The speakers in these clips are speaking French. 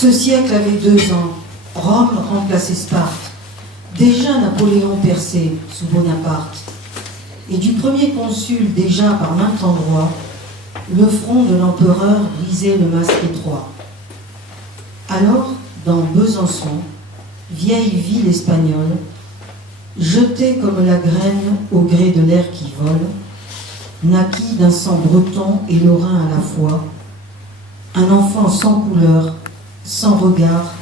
Ce siècle avait 2 ans. Rome remplaçait Sparte. Déjà Napoléon perçait sous Bonaparte. Et du premier consul, déjà par maints endroits, le front de l'empereur brisait le masque étroit. Alors, dans Besançon, vieille ville espagnole, jetée comme la graine au gré de l'air qui vole, naquit d'un sang breton et lorrain à la fois, un enfant sans couleur, sans regard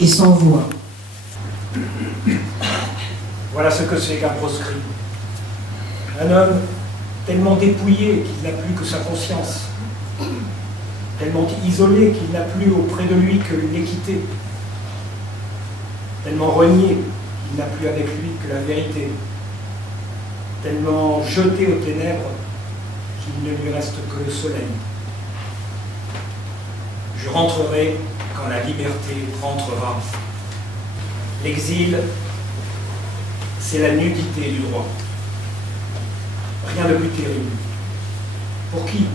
et sans voix. Voilà ce que c'est qu'un proscrit. Un homme tellement dépouillé qu'il n'a plus que sa conscience, tellement isolé qu'il n'a plus auprès de lui que l'équité, tellement renié qu'il n'a plus avec lui que la vérité, tellement jeté aux ténèbres qu'il ne lui reste que le soleil. Je rentrerai quand la liberté rentrera. L'exil, c'est la nudité du droit. Rien de plus terrible. Pour qui?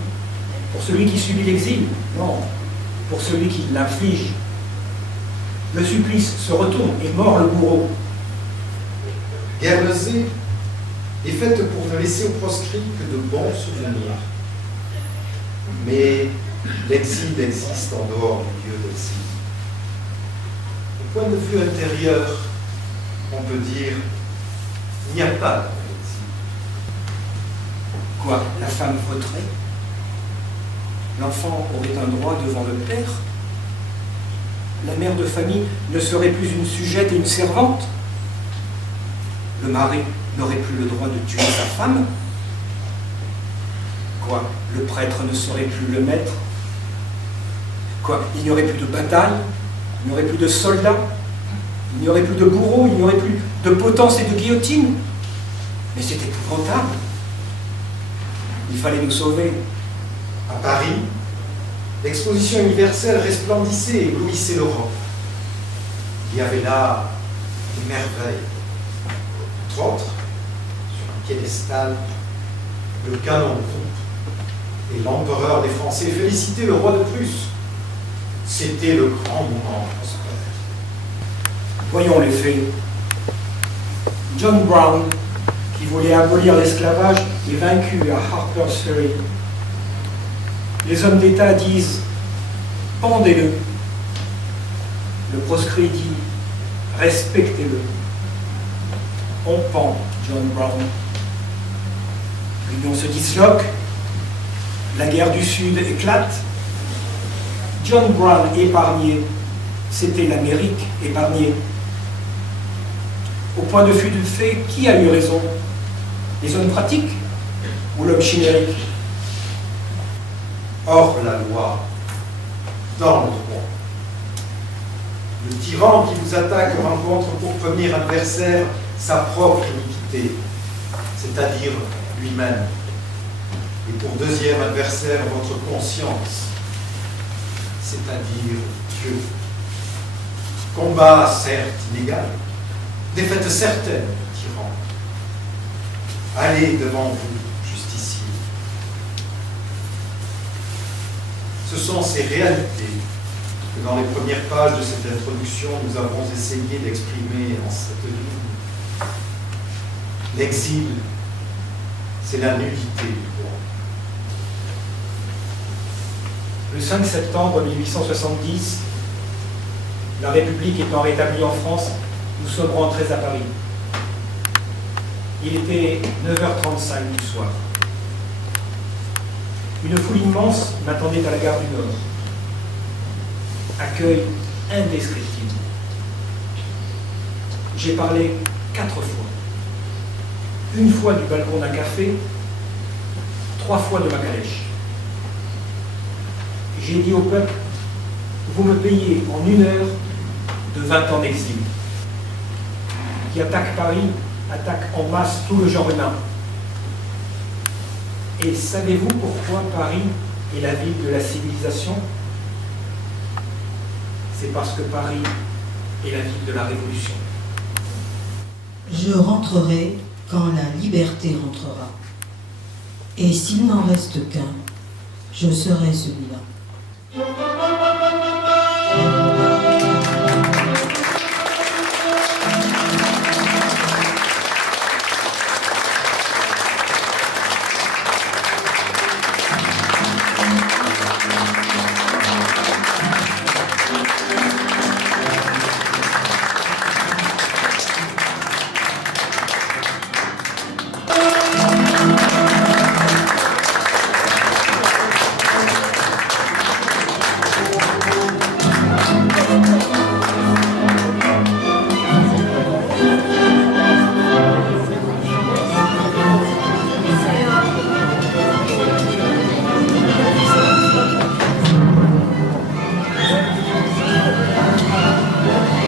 Pour celui qui subit l'exil? Non, pour celui qui l'inflige. Le supplice se retourne et mord le bourreau. Guernesey est faite pour ne laisser aux proscrits que de bons souvenirs. Mais l'exil existe en dehors du lieu d'exil. Au point de vue intérieur, on peut dire il n'y a pas d'exil. Quoi, la femme voterait? L'enfant aurait un droit devant le père? La mère de famille ne serait plus une sujette et une servante? Le mari n'aurait plus le droit de tuer sa femme? Quoi, le prêtre ne serait plus le maître? Quoi, il n'y aurait plus de bataille? Il n'y aurait plus de soldats? Il n'y aurait plus de bourreaux? Il n'y aurait plus de potence et de guillotine? Mais c'est épouvantable. Il fallait nous sauver. À Paris, l'exposition universelle resplendissait et éblouissait l'Europe. Il y avait là des merveilles. Entre autres, sur un piédestal, le canon groupe et l'empereur des Français félicitait le roi de Prusse. C'était le grand moment prospère. Voyons les faits. John Brown, qui voulait abolir l'esclavage, est vaincu à Harper's Ferry. Les hommes d'État disent « pendez-le ». Le proscrit dit « respectez-le ». On pend John Brown. L'Union se disloque, la guerre du Sud éclate. John Brown épargné, c'était l'Amérique épargnée. Au point de vue du fait, qui a eu raison? Les hommes pratiques ou l'homme chimérique? Hors la loi, dans le droit. Le tyran qui vous attaque rencontre pour premier adversaire sa propre iniquité, c'est-à-dire lui-même. Et pour deuxième adversaire, votre conscience, c'est-à-dire Dieu. Combat certes inégal, défaite certaine, tyran. Allez devant vous, justicier. Ce sont ces réalités que dans les premières pages de cette introduction, nous avons essayé d'exprimer en cette ligne. L'exil, c'est la nudité du droit. Le 5 septembre 1870, la République étant rétablie en France, nous sommes rentrés à Paris. Il était 9h35 du soir. Une foule immense m'attendait à la gare du Nord. Accueil indescriptible. J'ai parlé 4 fois. Une fois du balcon d'un café, 3 fois de ma calèche. J'ai dit au peuple, vous me payez en 1 heure de 20 ans d'exil. Qui attaque Paris, attaque en masse tout le genre humain. Et savez-vous pourquoi Paris est la ville de la civilisation? C'est parce que Paris est la ville de la Révolution. Je rentrerai quand la liberté rentrera. Et s'il n'en reste qu'un, je serai celui-là.